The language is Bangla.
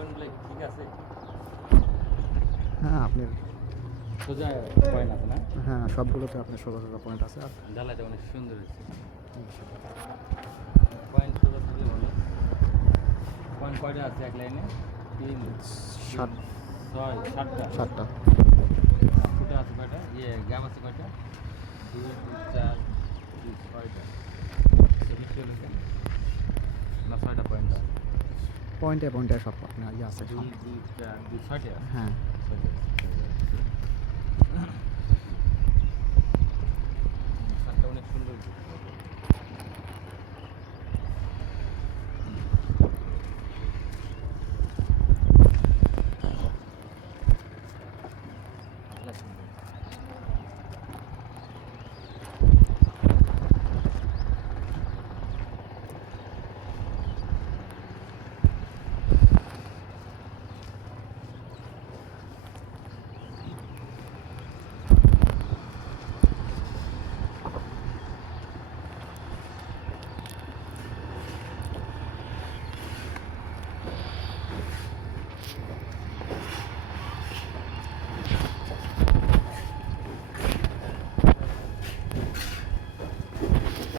পয়েন্টগুলো ঠিক আছে? হ্যাঁ আপনার সোজা পয়েন্ট আছে না? হ্যাঁ সবগুলোতে আপনার সোজা সোজা পয়েন্ট আছে। আর ঢালাইটা অনেক সুন্দর হয়েছে। পয়েন্ট সোজা থাকলে ভালো। পয়েন্ট কয়টা আছে এক লাইনে? 3, 7 6, 7টা। 7টা। ফুটা আছে কয়টা? গ্যাপ আছে কয়টা? 2, 4, 6টা। না 6টা পয়েন্ট আছে। পয়েন্টে পয়েন্টে সব আপনার ইয়ে আছে। 2, 4, 2, 6টা আছে। হ্যাঁ 6টা আছে।